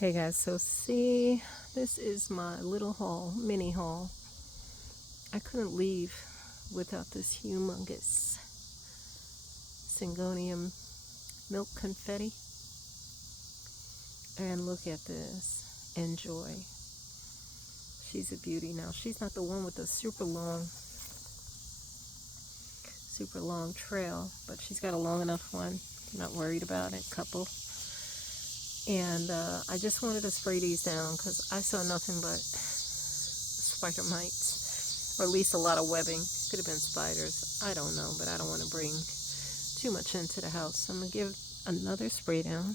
Hey guys, so see, this is my little haul, mini haul. I couldn't leave without this humongous Syngonium milk confetti. And look at this. Enjoy. She's a beauty now. She's not the one with the super long trail, but she's got a long enough one. I'm not worried about it. Couple. And I just wanted to spray these down because I saw nothing but spider mites, or at least a lot of webbing. Could have been spiders. I don't know, but I don't want to bring too much into the house. So I'm going to give another spray down.